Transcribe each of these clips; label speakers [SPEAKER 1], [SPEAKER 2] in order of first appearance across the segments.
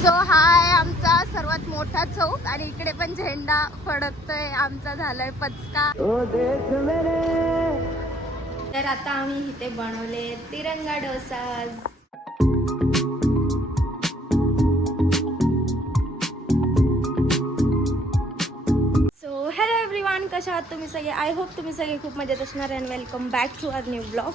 [SPEAKER 1] So हा आहे आमचा सर्वात मोठा चौक आणि इकडे पण झेंडा फडकतोय. आमचा झालाय पचका. तर आता आम्ही इथे बनवले तिरंगा डोसा सो हॅलो एव्हरीवन कशा आहात तुम्ही सगळे? आय होप तुम्ही सगळे खूप मजेत असणार and welcome back to our new blog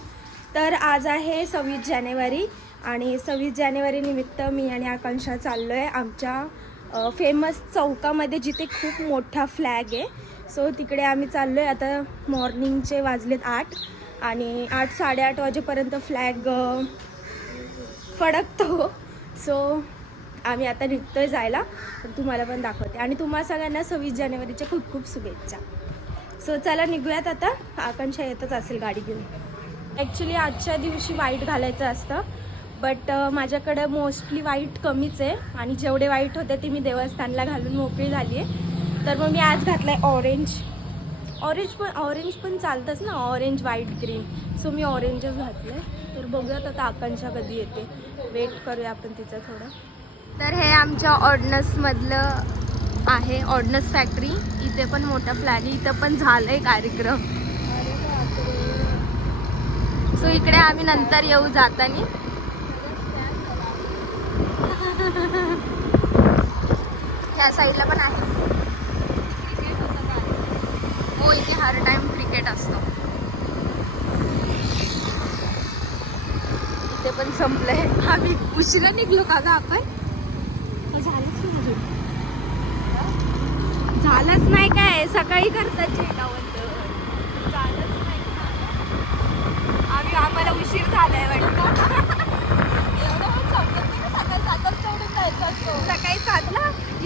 [SPEAKER 1] तर आज आहे सव्वीस जानेवारी. आणि सव्वीस जानेवारी निमित्त मी आणि आकांक्षा चाललो आहे आमच्या फेमस चौकामध्ये जिथे खूप मोठा फ्लॅग आहे. सो तिकडे आम्ही चाललो आहे आता मॉर्निंगचे वाजलेत आठ आणि आठ साडेआठ वाजेपर्यंत फ्लॅग फडकतो. सो आम्ही आता निघतो आहे जायला. तर तुम्हाला पण दाखवते. आणि तुम्हा सगळ्यांना सव्वीस जानेवारीच्या खूप खूप शुभेच्छा. सो चला निघूयात आता. आकांक्षा येतच असेल गाडी घेऊन. ॲक्च्युली आजच्या दिवशी वाईट घालायचं असतं. बट माझ्याकडं मोस्टली वाईट कमीच आहे. आणि जेवढे वाईट होते ते मी देवस्थानला घालून मोकळी झाली आहे तर मग मी आज घातलं आहे ऑरेंज ऑरेंज पण ऑरेंज पण चालतंच ना? ऑरेंज व्हाईट ग्रीन सो मी ऑरेंजच घातलं आहे तर बघूयात आता आकांक्षा कधी येते. वेट करूया आपण तिचं थोडं. तर हे आमच्या ऑर्डनसमधलं आहे ऑर्डनस फॅक्टरी इथे पण मोठा फ्लॅग इथं पण झालंय कार्यक्रम. सो इकडे आम्ही नंतर येऊ जातानी. त्या साईडला पण आहे. हो इथे हर टाइम क्रिकेट असतो. इथे पण संपलंय. आम्ही उशिरा निघलो का ग आपण? झालंच नाही झालंच नाही काय? सकाळी करतात झेंडावंत झालंच नाही. आम्ही आम्हाला उशीर झालाय वाटतं.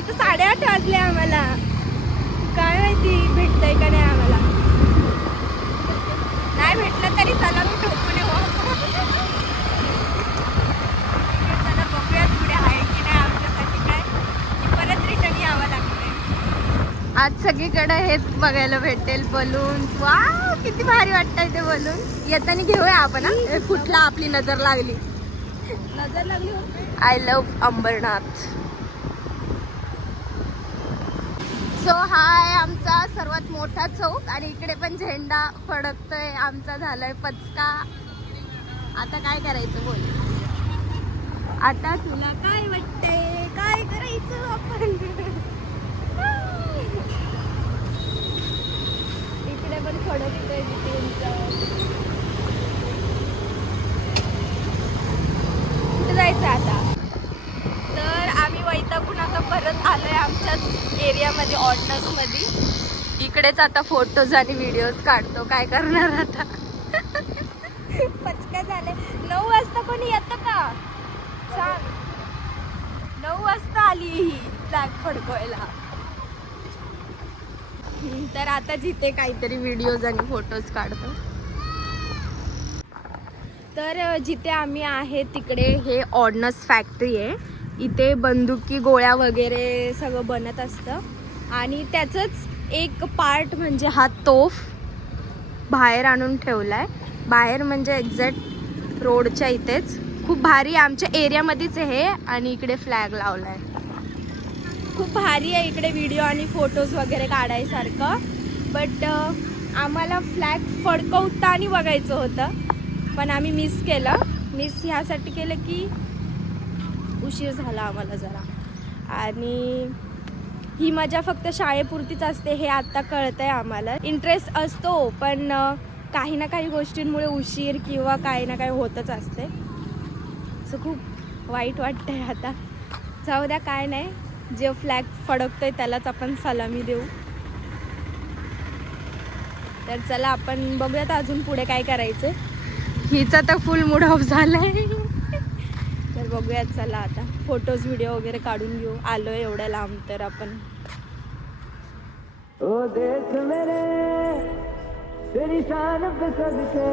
[SPEAKER 1] इथं साडेआठ वाजले आम्हाला. काय माहिती भेटतंय का नाही आम्हाला. नाही भेटलं तरी चला मी ठोकून येऊ. चला बघूयात पुढे आहे की नाही आमच्यासाठी काय. की परत रिटर्न यावं लागतंय. आज सगळीकडे हेच बघायला भेटेल बलून्स वा किती भारी वाटतंय ते बलून येताना घेऊया आपण फुटला आपली नजर लागली? नजर लागली आय लव्ह अंबरनाथ. सो हा आहे आमचा सर्वात मोठा चौक आणि इकडे पण झेंडा फडकतोय. आमचा झालाय पचका. आता काय करायचं बोल. आता तुला काय वाटते काय करायचं आपण? इकडे पण फडकतोय किती उंच कुठे जायचं आता तर आम्ही वैतागून आता परत आलोय आमच्याच एरियामध्ये इकडेच आता फोटोज आणि व्हिडिओज काढतो. काय करणार आता? पचका झाले नऊ वाजता कोणी येतं का? सांग. नऊ वाजता आली ही जाग फडकवायला. तर आता जिथे काहीतरी व्हिडिओज आणि फोटोज काढतो. तर जिथे आम्ही आहे तिकडे हे ऑर्डनस फॅक्टरी आहे. इथे बंदुकी गोळ्या वगैरे सगळं बनत असतं. आणि त्याचंच एक पार्ट म्हणजे हा तोफ बाहेर आणून ठेवला आहे बाहेर म्हणजे एक्झॅक्ट रोडच्या इथेच. खूप भारी आमच्या एरियामध्येच आहे हे आणि इकडे फ्लॅग लावला आहे खूप भारी आहे इकडे व्हिडिओ आणि फोटोज वगैरे काढायसारखं. बट आम्हाला फ्लॅग फडकवताना बघायचं होतं. पण आम्ही मिस केलं. मिस ह्यासाठी केलं की उशीर झाला आम्हाला जरा. आणि ही मजा फक्त शाळेपुरतीच असते हे आत्ता कळतं आहे आम्हाला. इंटरेस्ट असतो पण काही ना काही गोष्टींमुळे उशीर किंवा काही ना काही होतच असते. सो खूप वाईट वाटतंय आता. जाऊ द्या काय नाही. जे फ्लॅग फडकतोय त्यालाच आपण सलामी देऊ. तर चला आपण बघूयात अजून पुढे काय करायचं हिचा तर फुल मूड ऑफ झालाय. तर बघूयात चला आता. फोटोज व्हिडिओ वगैरे काढून घेऊ. आलोय एवढ्या लांब तर आपण.
[SPEAKER 2] ओ देख मेरे तेरी शान पे सदके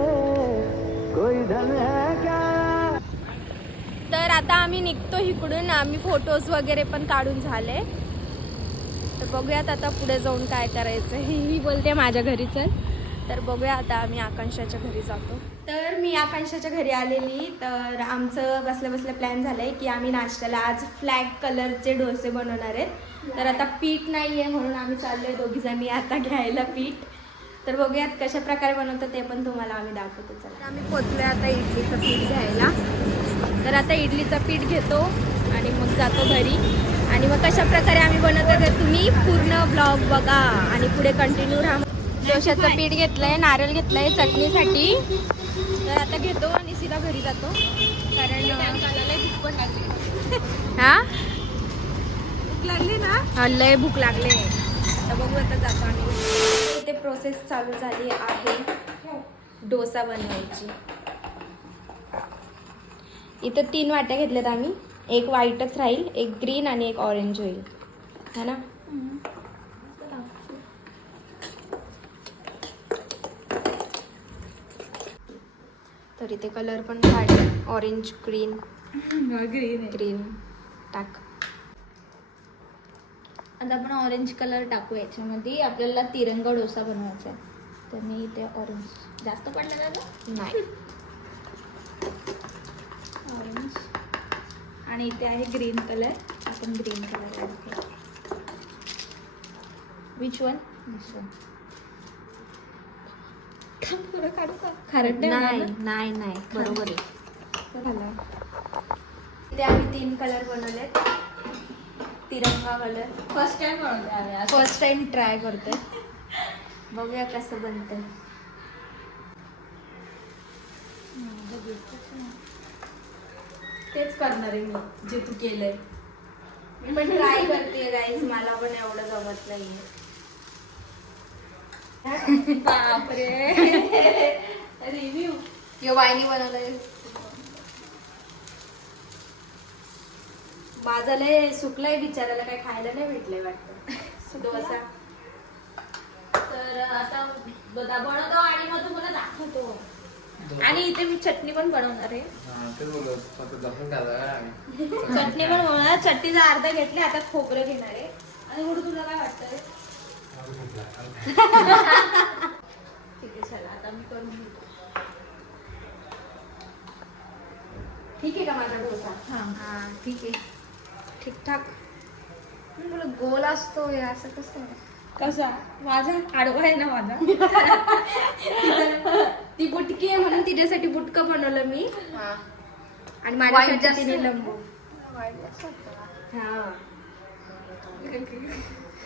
[SPEAKER 2] कोई धन है क्या?
[SPEAKER 1] तर आता आम्ही निघतो इकडून. आम्ही फोटोज वगैरे पण काढून झाले. तर बघूयात आता पुढे जाऊन काय करायचं ही ही बोलते माझ्या घरी चल. तर बघूया आता आम्ही आकांक्षाच्या घरी जातो. तर मी आकांक्षाच्या घरी आलेली तर आमचं बसल्या बसल्या प्लॅन झालं आहे की आम्ही नाश्त्याला आज फ्लॅग कलरचे डोसे बनवणार आहेत. तर आता पीठ नाही आहे म्हणून आम्ही चाललो आहे दोघीजणी आता घ्यायला पीठ. तर बघूयात कशा प्रकारे बनवतं ते पण तुम्हाला आम्ही दाखवतो. चला. आम्ही पोचलो आता इडलीचं पीठ घ्यायला. तर आता इडलीचं पीठ घेतो आणि मग जातो घरी. आणि मग कशा प्रकारे आम्ही बनवतो तर तुम्ही पूर्ण ब्लॉग बघा आणि पुढे कंटिन्यू राहा. डोशाचं पीठ घेतलंय नारळ घेतलंय चटणीसाठी. तर आता घेतो आणि सीधा घरी जातो. कारण हा? भूक लागली ना? लय भूक लागले. तर बघू आता जातो आम्ही इथे प्रोसेस चालू झाली आहे. डोसा बनवायची. इथं तीन वाट्या घेतल्यात आम्ही. एक व्हाईटच राहील एक ग्रीन आणि एक ऑरेंज होईल. है ना? तर इथे कलर पण काढले. ऑरेंज ग्रीन
[SPEAKER 3] ग्रीन
[SPEAKER 1] ग्रीन टाक
[SPEAKER 3] आता आपण ऑरेंज कलर टाकू याच्यामध्ये आपल्याला तिरंगा डोसा बनवायचा आहे. तर मी इथे ऑरेंज जास्त पडलं दादा?
[SPEAKER 1] नाही.
[SPEAKER 3] ऑरेंज आणि इथे आहे ग्रीन कलर आपण ग्रीन कलर ॲड करू विच वन दिस वन काढू का खारट
[SPEAKER 1] नाही नाही नाही. बरोबर आहे. इथे आम्ही तीन कलर बनवलेत. तिरंगा कलर
[SPEAKER 3] फर्स्ट टाइम बनवते
[SPEAKER 1] फर्स्ट टाइम ट्राय करतोय. बघूया कसं बनतंय. तेच करणार आहे मी जे तू केलंय. मी पण ट्राय करते गाईज मला पण एवढं जमत नाहीये.
[SPEAKER 3] बापरे.
[SPEAKER 1] रिव्ह्यू किंवा वाईनी बनवलंय. माझं लय सुकलंय बिचारायला काय खायला नाही भेटलंय वाटतं. डोसा.
[SPEAKER 3] तर आता बनवतो आणि मग तुम्हाला दाखवतो. आणि इथे मी चटणी पण बनवणार आहे. चटणी पण बनवणार. चटणीचा अर्धा घेतली आता खोबरं घेणार आहे. आणि गुरु तुला काय वाटतंय? ठीक आहे चला आता मी करून घेतो
[SPEAKER 1] ठीक आहे का माझा डोसा
[SPEAKER 3] हा
[SPEAKER 1] ठीक आहे ठीकठाक गोल असतो असं कसं?
[SPEAKER 3] कसा माझा? आडवा आहे ना माझा?
[SPEAKER 1] ती बुटकी आहे म्हणून तिच्यासाठी बुटकं बनवलं मी. आणि माझ्यासाठी तिने
[SPEAKER 3] आहे.
[SPEAKER 1] लंबू. हा.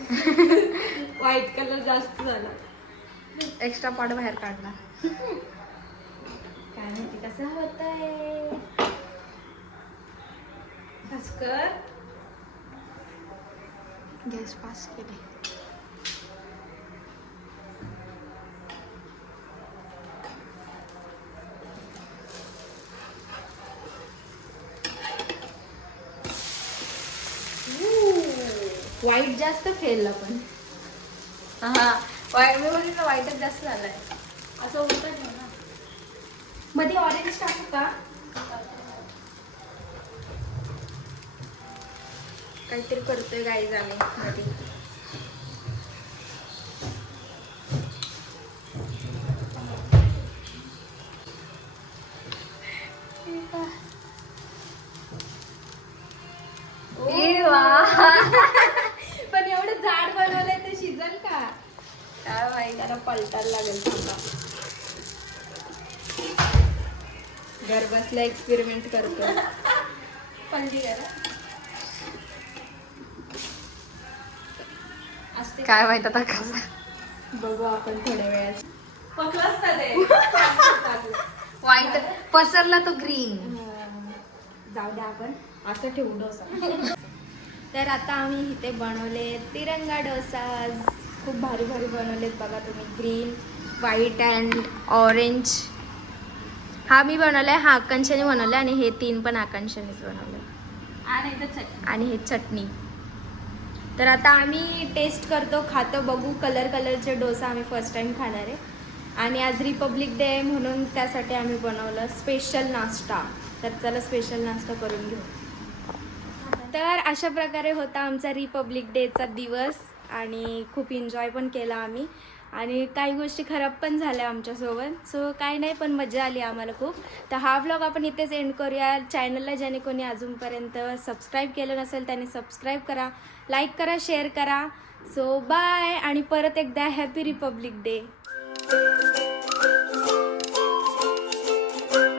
[SPEAKER 3] व्हाईट कलर जास्त झाला.
[SPEAKER 1] एक्स्ट्रा पाड बाहेर काढला काय माहिती कसं होत आहे
[SPEAKER 3] भास्कर?
[SPEAKER 1] गॅस पास केले. वाईट जास्त फेललं पण.
[SPEAKER 3] हा वाईट मी बोलली ना वाईटच जास्त झालाय. असं होतं ना.
[SPEAKER 1] मध्ये ऑरेंज टाकू का काहीतरी करतोय गाईज आम्ही मध्ये.
[SPEAKER 3] वा.
[SPEAKER 1] पण एवढं जाड बनवलंय तर शिजल का काय माहिती त्याला पलटायला लागेल थांबा. घर बसल्या एक्सपेरिमेंट करतो.
[SPEAKER 3] पलटी करा. असते.
[SPEAKER 1] काय माहीत आता कसं? बघू आपण थोड्या वेळात.
[SPEAKER 3] पकलाच ना ते.
[SPEAKER 1] वाईट पसरला तो ग्रीन जाऊ द्या आपण. असं ठेवू डोसा. तर आता आम्ही इथे बनवले तिरंगा डोसा खूप भारी भारी बनवलेत बघा तुम्ही. ग्रीन व्हाईट अँड ऑरेंज हा मी बनवलाय हा आकांक्षाने बनवलाय आणि हे तीन पण आकांक्षानेच बनवले आणि हे चटणी. तर आता आम्ही टेस्ट करतो खातो बघू कलर कलरचे डोसा आम्ही फर्स्ट टाइम खाणार आहे. आणि आज रिपब्लिक डे आहे म्हणून त्यासाठी आम्ही बनवलं स्पेशल नाश्ता. तर चला स्पेशल नाश्ता करून घेऊ. तर अशा प्रकारे होता आमचा रिपब्लिक डेचा दिवस. आणि खूप एन्जॉय पण केला आम्ही. आणि काही गोष्टी खराब पण झाल्या आमच्यासोबत. सो काही नाही पण मजा आली आम्हाला खूप. तर हा व्लॉग आपण इथेच एंड करूया. चॅनलला ज्याने कोणी अजूनपर्यंत सबस्क्राईब केलं नसेल त्याने सबस्क्राईब करा. लाईक करा शेअर करा. सो बाय आणि परत एकदा हॅपी रिपब्लिक डे